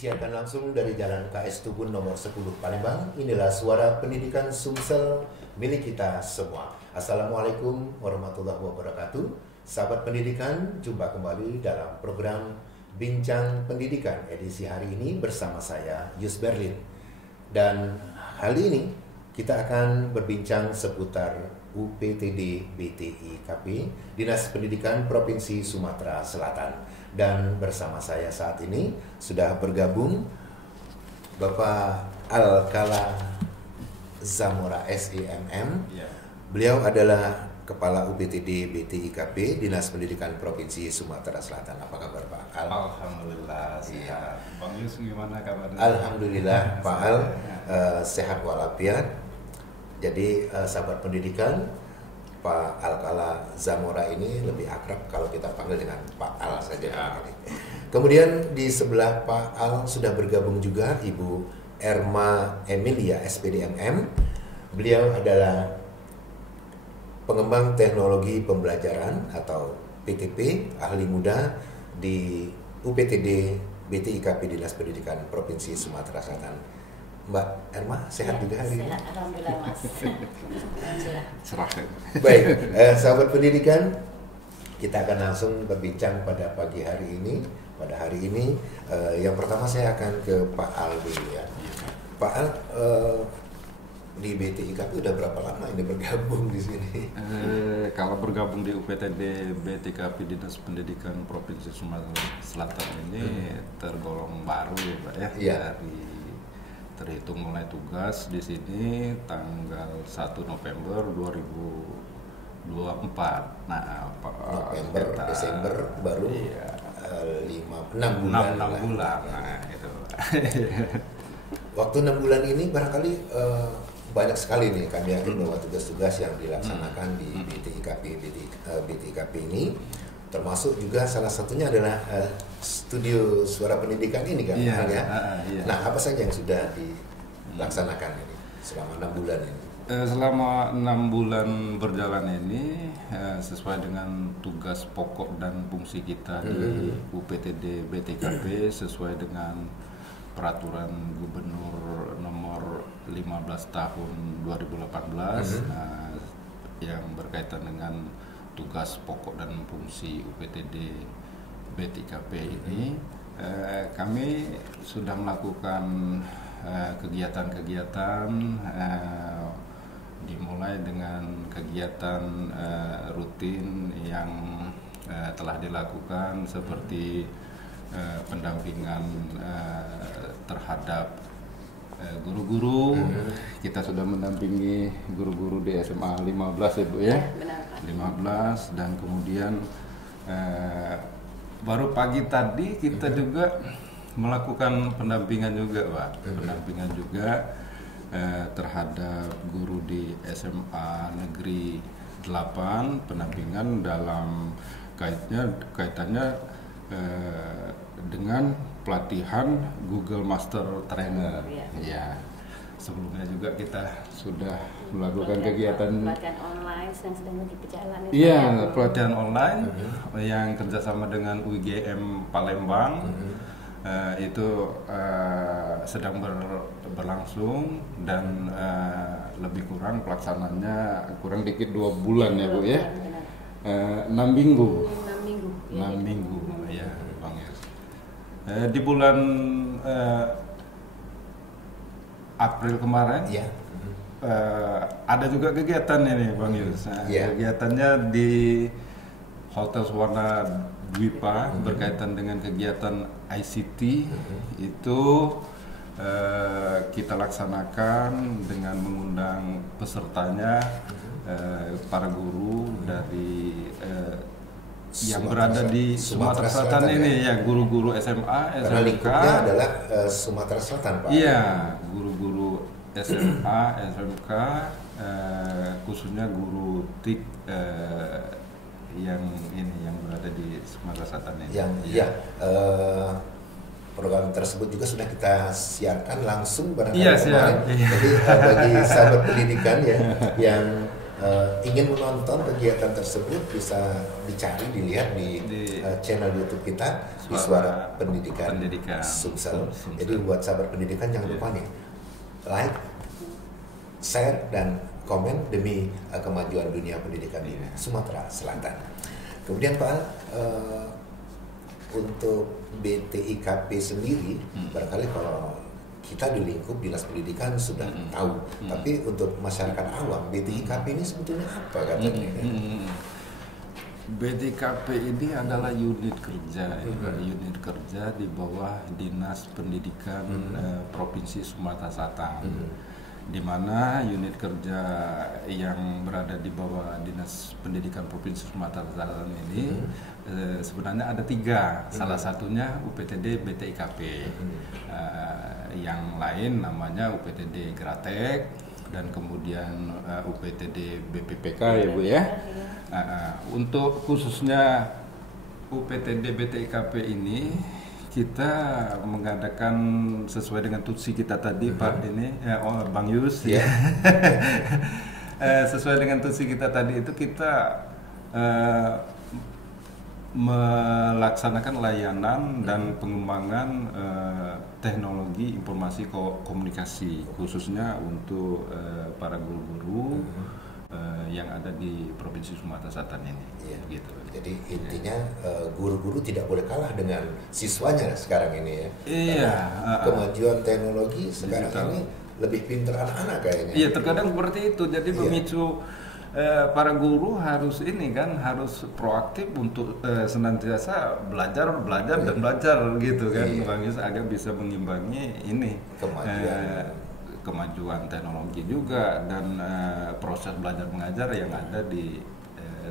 Disiarkan langsung dari Jalan KS Tubun nomor 10 Palembang. Inilah suara pendidikan Sumsel milik kita semua. Assalamualaikum warahmatullahi wabarakatuh. Sahabat pendidikan, jumpa kembali dalam program Bincang Pendidikan edisi hari ini bersama saya Yus Berlin. Dan kali ini kita akan berbincang seputar UPTD BTIKP Dinas Pendidikan Provinsi Sumatera Selatan. Dan bersama saya saat ini sudah bergabung Bapak Alkala Zamora SEMM. Beliau adalah Kepala UPTD BTIKP Dinas Pendidikan Provinsi Sumatera Selatan. Apa kabar Pak Al? Alhamdulillah sehat. Bang Yus gimana kabarnya? Alhamdulillah Pak Al sehat walafiat. Jadi sahabat pendidikan, Pak Alkala Zamora ini lebih akrab kalau kita panggil dengan Pak Al saja. Kemudian di sebelah Pak Al sudah bergabung juga Ibu Erma Emilia SPDMM. Beliau adalah pengembang teknologi pembelajaran atau PTP, ahli muda di UPTD BTIKP Dinas Pendidikan Provinsi Sumatera Selatan. Mbak Erma, sehat juga hari ini? Sehat, alhamdulillah Mas. Cerah. Baik, sahabat pendidikan, kita akan langsung berbincang pada pagi hari ini. Pada hari ini, yang pertama saya akan ke Pak Al dulu ya. Pak Al, di BTIKP udah berapa lama ini bergabung di sini? Kalau bergabung di UPTD BTIKP Dinas Pendidikan Provinsi Sumatera Selatan ini tergolong baru ya Pak ya. Iya. Terhitung mulai tugas di sini tanggal 1 November 2024. Nah, November, Desember baru 6 bulan. 6 bulan. Nah, itu. Waktu 6 bulan ini barangkali banyak sekali nih kami yakin bahwa tugas-tugas yang dilaksanakan di BTIKP ini, termasuk juga salah satunya adalah studio suara pendidikan ini kan. Iya. Nah, apa saja yang sudah dilaksanakan ini selama 6 bulan ini? Selama 6 bulan berjalan ini sesuai dengan tugas pokok dan fungsi kita di UPTD BTIKP sesuai dengan Peraturan Gubernur Nomor 15 Tahun 2018 yang berkaitan dengan tugas pokok dan fungsi UPTD BTIKP ini. Kami sudah melakukan kegiatan-kegiatan dimulai dengan kegiatan rutin yang telah dilakukan seperti pendampingan terhadap guru-guru. Kita sudah mendampingi guru-guru di SMA 15 ya Bu ya. Benar, Pak. 15 dan kemudian baru pagi tadi kita juga melakukan pendampingan juga Pak. Pendampingan juga terhadap guru di SMA Negeri 8, pendampingan dalam kaitannya dengan pelatihan Google Master Trainer. Ya. Sebelumnya juga kita sudah melakukan kegiatan pelatihan online sedang berjalan. Iya, pelatihan online yang kerjasama dengan UIGM Palembang. Itu sedang berlangsung dan lebih kurang pelaksanaannya kurang dikit 2 bulan ya Bu ya. 6 minggu. 6 minggu ya Bang Yus. Di bulan April kemarin ada juga kegiatan ini Bang Yus. Kegiatannya di Hotel Suwana Dwipa berkaitan dengan kegiatan ICT itu kita laksanakan dengan mengundang pesertanya para guru dari yang berada di Sumatera Selatan ini ya, guru-guru SMA, SMK. Karena lingkupnya adalah Sumatera Selatan Pak. Iya, guru-guru SMA, SMK, khususnya guru TIK yang berada di Sumatera Selatan ini. Program tersebut juga sudah kita siarkan langsung barangkali Iya, kemarin. Iya. Jadi bagi sahabat pendidikan ya yang ingin menonton kegiatan tersebut bisa dicari, dilihat di channel YouTube kita di Suara Pendidikan Sumsel. Jadi buat sahabat pendidikan jangan lupa nih like, share dan komen demi kemajuan dunia pendidikan di Sumatera Selatan. Kemudian Pak, untuk BTIKP sendiri barangkali kalau kita di lingkup Dinas Pendidikan sudah tahu, tapi untuk masyarakat awam BTIKP ini sebetulnya apa katanya? BTIKP ini adalah unit kerja, unit kerja di bawah Dinas Pendidikan Provinsi Sumatera Selatan, di mana unit kerja yang berada di bawah Dinas Pendidikan Provinsi Sumatera Selatan ini sebenarnya ada 3, salah satunya UPTD BTIKP, yang lain namanya UPTD Gratek, dan kemudian UPTD BPPK ya Bu ya. Untuk khususnya UPTD BTIKP ini kita mengadakan sesuai dengan tusi kita tadi Pak ini Bang Yus ya. Sesuai dengan tusi kita tadi itu kita melaksanakan layanan dan pengembangan teknologi informasi komunikasi khususnya untuk para guru-guru yang ada di Provinsi Sumatera Selatan ini. Iya. Gitu. Jadi intinya guru-guru tidak boleh kalah dengan siswanya sekarang ini ya. Iya. Kemajuan teknologi sekarang digital. ini lebih pintar anak-anak kayaknya. Iya, terkadang seperti itu. Jadi memicu para guru harus harus proaktif untuk senantiasa belajar dan belajar gitu kan, Bang Yus, agar bisa mengimbangi ini kemajuan teknologi juga dan proses belajar mengajar yang ada di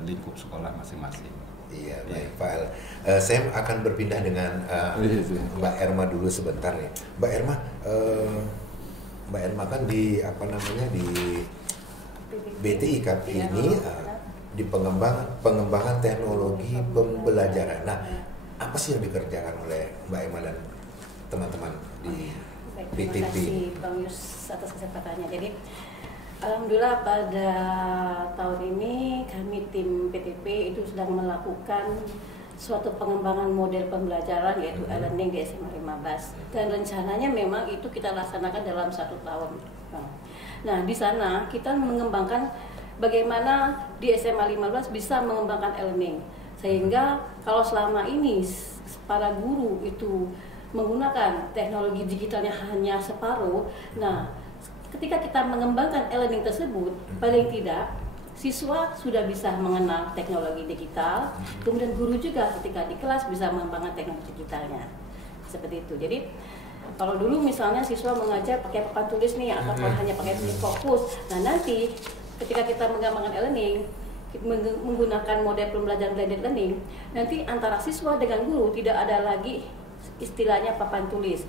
lingkup sekolah masing-masing. Iya, baik Pak El. Saya akan berpindah dengan Mbak Erma dulu sebentar nih. Mbak Erma kan di di BTIKP ini di pengembangan teknologi pembelajaran. Nah, apa sih yang dikerjakan oleh Mbak Erma dan teman-teman di BTP? Terima kasih Bang Yus atas kesempatannya. Jadi alhamdulillah pada tahun ini kami tim PTP itu sedang melakukan suatu pengembangan model pembelajaran yaitu e-learning di SMA 15, dan rencananya memang itu kita laksanakan dalam 1 tahun. Nah, di sana kita mengembangkan bagaimana di SMA 15 bisa mengembangkan e-learning, sehingga kalau selama ini para guru itu menggunakan teknologi digitalnya hanya separuh. Nah, ketika kita mengembangkan e-learning tersebut, paling tidak siswa sudah bisa mengenal teknologi digital, kemudian guru juga ketika di kelas bisa mengembangkan teknologi digitalnya. Seperti itu. Jadi kalau dulu misalnya siswa mengajar pakai papan tulis nih atau hanya pakai tulis fokus. Nah, nanti ketika kita mengembangkan e-learning menggunakan model pembelajaran blended learning, nanti antara siswa dengan guru tidak ada lagi istilahnya papan tulis.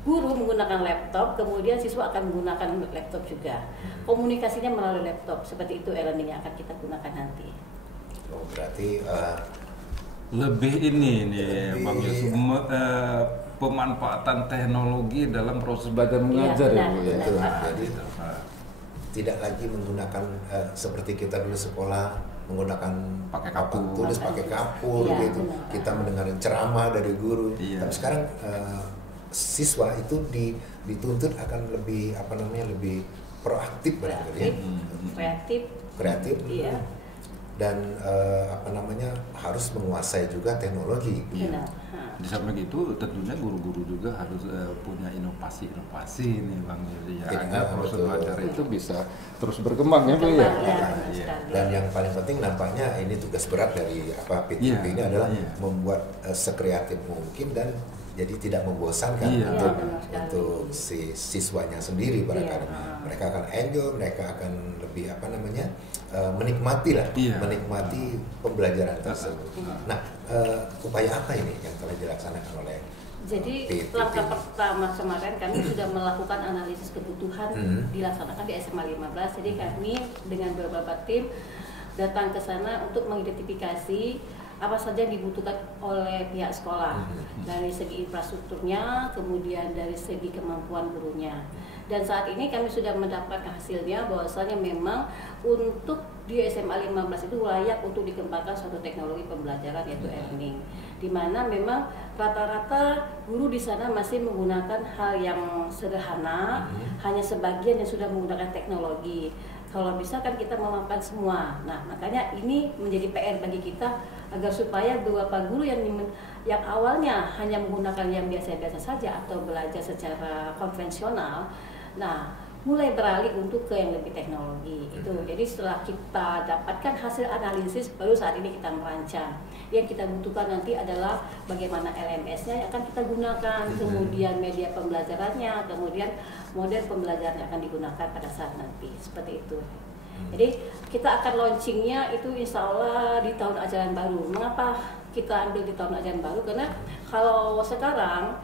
Guru menggunakan laptop, kemudian siswa akan menggunakan laptop juga. Komunikasinya melalui laptop. Seperti itu e-learning yang akan kita gunakan nanti. Oh, berarti lebih ini nih Bang Yus, pemanfaatan teknologi dalam proses belajar mengajar ya Bu ya. Jadi tidak lagi menggunakan seperti kita dulu sekolah menggunakan pakai papan tulis, pakai kapur gitu. Kita mendengar ceramah dari guru. Tapi sekarang siswa itu dituntut akan lebih lebih proaktif barangkali ya. Kreatif. Iya. Dan harus menguasai juga teknologi. Benar. Di samping itu tentunya guru-guru juga harus punya inovasi nih Bang Yus ya, agar proses belajar itu bisa terus berkembang ya Bu ya. Dan yang paling penting nampaknya ini tugas berat dari PTP ini adalah membuat sekreatif mungkin dan jadi tidak membosankan untuk si siswanya sendiri barangkali. Mereka akan enjoy, mereka akan lebih menikmati menikmati pembelajaran tersebut. Nah, upaya apa ini yang telah dilaksanakan oleh Jadi PTP? langkah pertama kemarin kami sudah melakukan analisis kebutuhan dilaksanakan di SMA 15. Jadi kami dengan beberapa tim datang ke sana untuk mengidentifikasi apa saja yang dibutuhkan oleh pihak sekolah dari segi infrastrukturnya, kemudian dari segi kemampuan gurunya. Dan saat ini kami sudah mendapatkan hasilnya bahwasanya memang untuk di SMA 15 itu layak untuk dikembangkan suatu teknologi pembelajaran yaitu e-learning, di mana memang rata-rata guru di sana masih menggunakan hal yang sederhana, hanya sebagian yang sudah menggunakan teknologi. Kalau bisa kan kita memaafkan semua. Nah, makanya ini menjadi PR bagi kita agar supaya beberapa guru yang awalnya hanya menggunakan yang biasa-biasa saja atau belajar secara konvensional, nah mulai beralih untuk ke yang lebih teknologi itu. Jadi setelah kita dapatkan hasil analisis, baru saat ini kita merancang. Yang kita butuhkan nanti adalah bagaimana LMS-nya yang akan kita gunakan, kemudian media pembelajarannya, kemudian model pembelajaran yang akan digunakan pada saat nanti, seperti itu. Jadi kita akan launchingnya itu insya Allah di tahun ajaran baru. Mengapa kita ambil di tahun ajaran baru? Karena kalau sekarang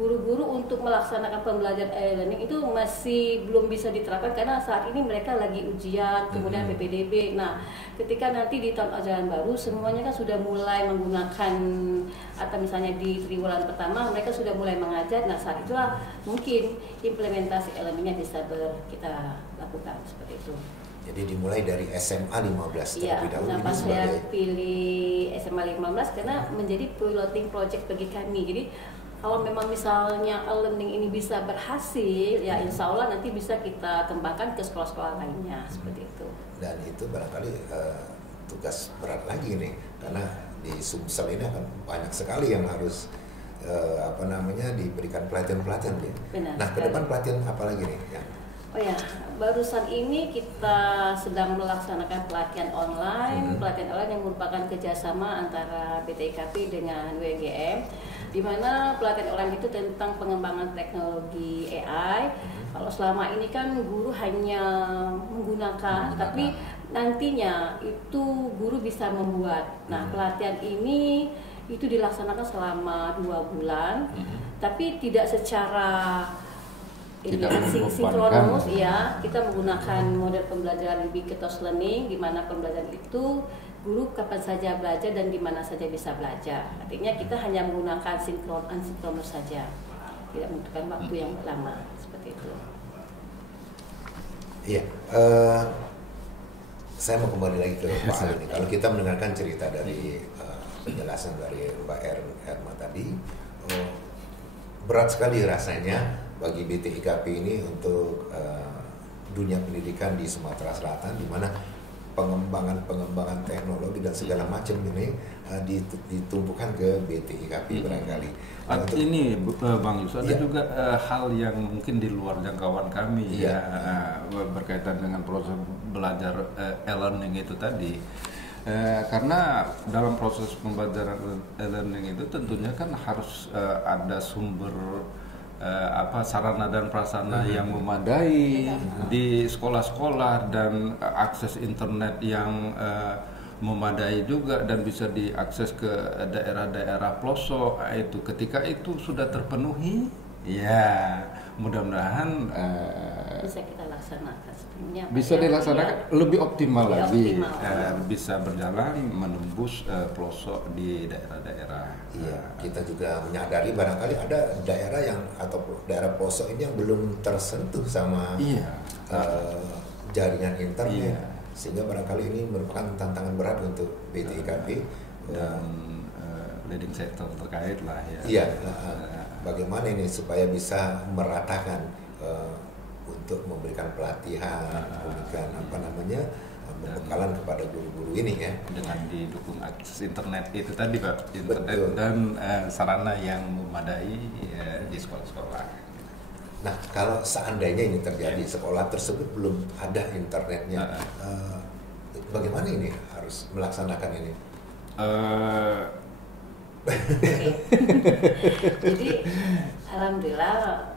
guru-guru untuk melaksanakan pembelajaran e-learning itu masih belum bisa diterapkan karena saat ini mereka lagi ujian, kemudian PPDB. Nah, ketika nanti di tahun ajaran baru semuanya kan sudah mulai menggunakan, atau misalnya di triwulan pertama mereka sudah mulai mengajar. Nah, saat itulah mungkin implementasi e-learningnya bisa kita lakukan seperti itu. Jadi dimulai dari SMA 15 terlebih dahulu. Kenapa saya pilih SMA 15 karena menjadi piloting project bagi kami. Jadi kalau memang misalnya e-learning ini bisa berhasil, ya insya Allah nanti bisa kita kembangkan ke sekolah-sekolah lainnya, seperti itu. Dan itu barangkali tugas berat lagi nih, karena di Sumsel ini akan banyak sekali yang harus diberikan pelatihan-pelatihan. Benar, nah, ke depan pelatihan apa lagi nih? Ya. Oh ya, barusan ini kita sedang melaksanakan pelatihan online yang merupakan kerjasama antara BTIKP dengan WGM, di mana pelatihan online itu tentang pengembangan teknologi AI. Kalau selama ini kan guru hanya menggunakan, tapi nantinya itu guru bisa membuat. Nah, pelatihan ini itu dilaksanakan selama 2 bulan, tapi tidak secara sinkronus, ya. Kita menggunakan model pembelajaran Ubiquitous Learning, di mana pembelajaran itu guru kapan saja belajar dan di mana saja bisa belajar. Artinya kita hanya menggunakan asinkronus saja, tidak membutuhkan waktu yang lama, seperti itu. Iya, saya mau kembali lagi ke Pak Ali. Kalau kita mendengarkan cerita dari penjelasan dari Mbak Erma tadi, berat sekali rasanya bagi BTIKP ini untuk dunia pendidikan di Sumatera Selatan, di mana pengembangan teknologi dan segala macam ini ditumpukan ke BTIKP barangkali. Ini Bang Yus, ada juga hal yang mungkin di luar jangkauan kami berkaitan dengan proses belajar e-learning itu tadi. Karena dalam proses pembelajaran e-learning itu tentunya kan harus ada sumber sarana dan prasarana yang memadai di sekolah-sekolah dan akses internet yang memadai juga dan bisa diakses ke daerah-daerah pelosok. Itu ketika itu sudah terpenuhi, ya mudah-mudahan bisa kita laksanakan. Bisa dilaksanakan lebih optimal lagi, optimal. Bisa berjalan menembus pelosok di daerah-daerah. Iya, kita juga menyadari barangkali ada daerah atau daerah pelosok ini yang belum tersentuh sama jaringan internet, sehingga barangkali ini merupakan tantangan berat untuk BTIKP dan leading sector terkait lah ya. Iya, bagaimana ini supaya bisa meratakan untuk memberikan pelatihan, memberikan pembekalan kepada guru-guru ini ya. Dengan didukung akses internet itu tadi Pak, internet dan sarana yang memadai di sekolah-sekolah. Nah, kalau seandainya ini terjadi, sekolah tersebut belum ada internetnya, bagaimana ini harus melaksanakan ini? Jadi alhamdulillah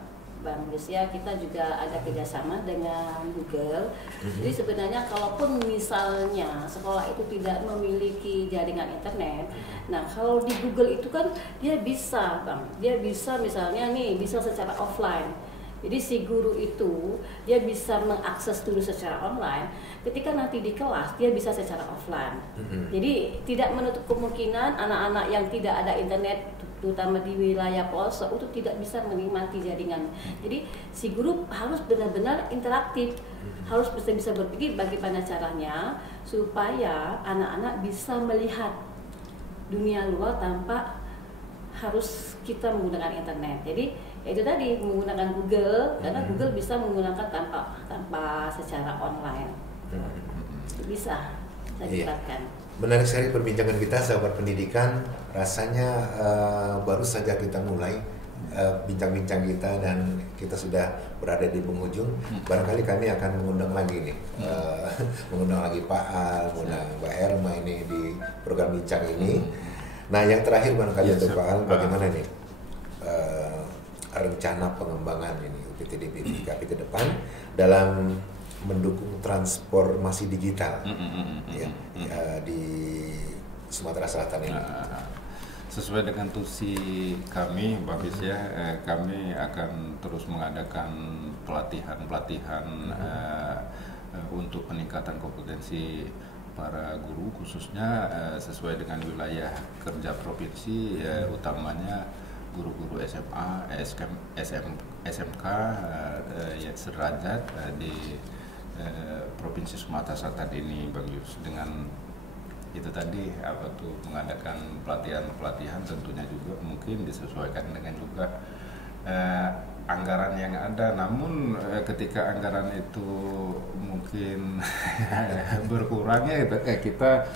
Bang Lucia, kita juga ada kerjasama dengan Google. Jadi sebenarnya kalaupun misalnya sekolah itu tidak memiliki jaringan internet, nah kalau di Google itu kan dia bisa Bang, dia bisa misalnya nih bisa secara offline. Jadi si guru itu dia bisa mengakses dulu secara online, ketika nanti di kelas dia bisa secara offline. Jadi tidak menutup kemungkinan anak-anak yang tidak ada internet, terutama di wilayah pelosok, itu tidak bisa menikmati jaringan. Jadi si guru harus benar-benar interaktif, harus bisa berpikir bagaimana caranya supaya anak-anak bisa melihat dunia luar tanpa harus kita menggunakan internet. Jadi itu tadi menggunakan Google, karena Google bisa menggunakan tanpa secara online. Bisa diterapkan. Menarik sekali perbincangan kita, sahabat pendidikan. Rasanya baru saja kita mulai bincang-bincang kita dan kita sudah berada di penghujung. Barangkali kami akan mengundang lagi nih, mengundang lagi Pak Al, mengundang Mbak Herma ini di program bincang ini. Nah, yang terakhir barangkali untuk Pak Al, bagaimana nih rencana pengembangan ini UPTD BTIKP ke depan dalam mendukung transformasi digital di Sumatera Selatan ini? Sesuai dengan tusi kami, Babis ya, kami akan terus mengadakan pelatihan untuk peningkatan kompetensi para guru, khususnya sesuai dengan wilayah kerja provinsi, utamanya guru-guru SMA, SMK yang sederajat di Provinsi Sumatera Selatan ini, Bang Yus. Dengan itu tadi mengadakan pelatihan tentunya juga mungkin disesuaikan dengan juga anggaran yang ada. Namun ketika anggaran itu mungkin berkurang ya, kita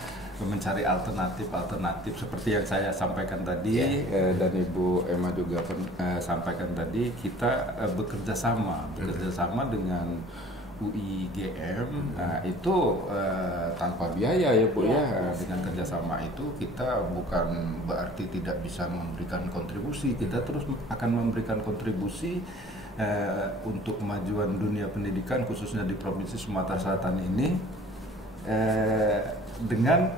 mencari alternatif seperti yang saya sampaikan tadi, dan Ibu Emma juga sampaikan tadi. Kita bekerja sama dengan UIGM, itu tanpa biaya ya Bu ya. Dengan kerjasama itu kita bukan berarti tidak bisa memberikan kontribusi, kita terus akan memberikan kontribusi untuk kemajuan dunia pendidikan khususnya di Provinsi Sumatera Selatan ini dengan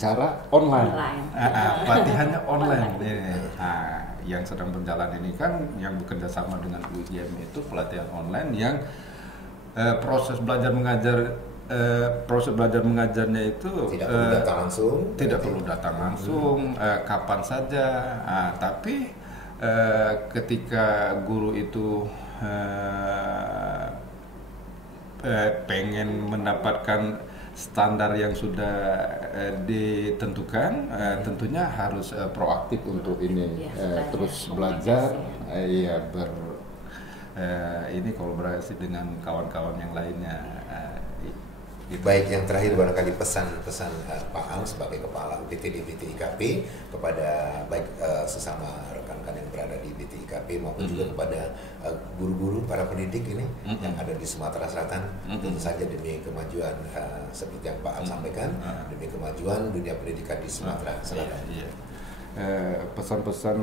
cara online. Pelatihannya online. Yang sedang berjalan ini kan yang bekerja sama dengan UIGM itu pelatihan online yang proses belajar mengajarnya itu tidak perlu datang langsung, kapan saja. Tapi ketika guru itu pengen mendapatkan standar yang sudah ditentukan, tentunya harus proaktif untuk ini, terus belajar, ini kolaborasi dengan kawan-kawan yang lainnya. Baik, yang terakhir barangkali pesan-pesan Pak Al sebagai Kepala UPTD BTIKP kepada baik sesama rekan-rekan yang berada di BTIKP maupun juga kepada guru-guru, para pendidik ini yang ada di Sumatera Selatan, tentu saja demi kemajuan seperti yang Pak Al sampaikan, demi kemajuan dunia pendidikan di Sumatera Selatan. Pesan-pesan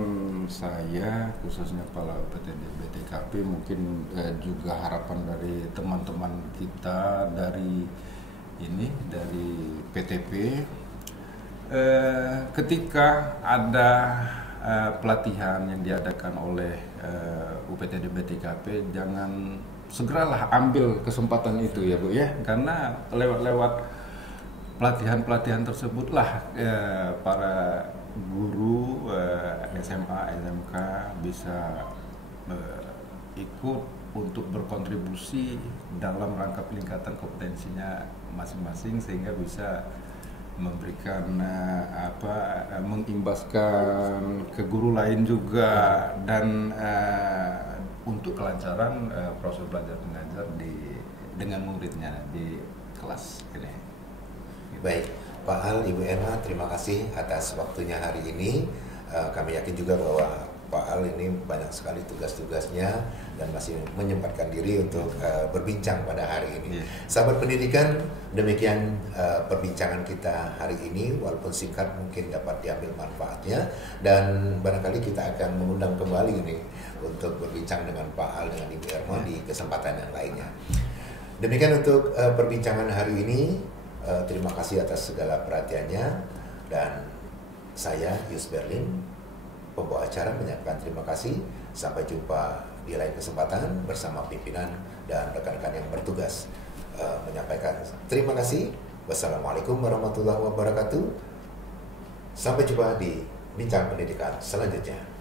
saya khususnya Kepala UPTD BTIKP, mungkin juga harapan dari teman-teman kita dari PTP, ketika ada pelatihan yang diadakan oleh UPTD BTIKP, jangan segeralah ambil kesempatan itu ya Bu ya, karena lewat pelatihan tersebutlah para guru SMA, SMK bisa ikut untuk berkontribusi dalam rangka peningkatan kompetensinya masing-masing, sehingga bisa memberikan mengimbaskan ke guru lain juga, dan untuk kelancaran proses belajar mengajar dengan muridnya di kelas ini. Baik, Pak Al, Ibu Emma, terima kasih atas waktunya hari ini. Kami yakin juga bahwa Pak Al ini banyak sekali tugas-tugasnya dan masih menyempatkan diri untuk berbincang pada hari ini. Sahabat pendidikan, demikian perbincangan kita hari ini. Walaupun singkat mungkin dapat diambil manfaatnya, dan barangkali kita akan mengundang kembali ini untuk berbincang dengan Pak Al dengan Ibu Erma di kesempatan yang lainnya. Demikian untuk perbincangan hari ini. Terima kasih atas segala perhatiannya, dan saya Yus Berlin, pembawa acara, menyampaikan terima kasih. Sampai jumpa di lain kesempatan bersama pimpinan dan rekan-rekan yang bertugas menyampaikan. Terima kasih. Wassalamualaikum warahmatullahi wabarakatuh. Sampai jumpa di Bincang Pendidikan selanjutnya.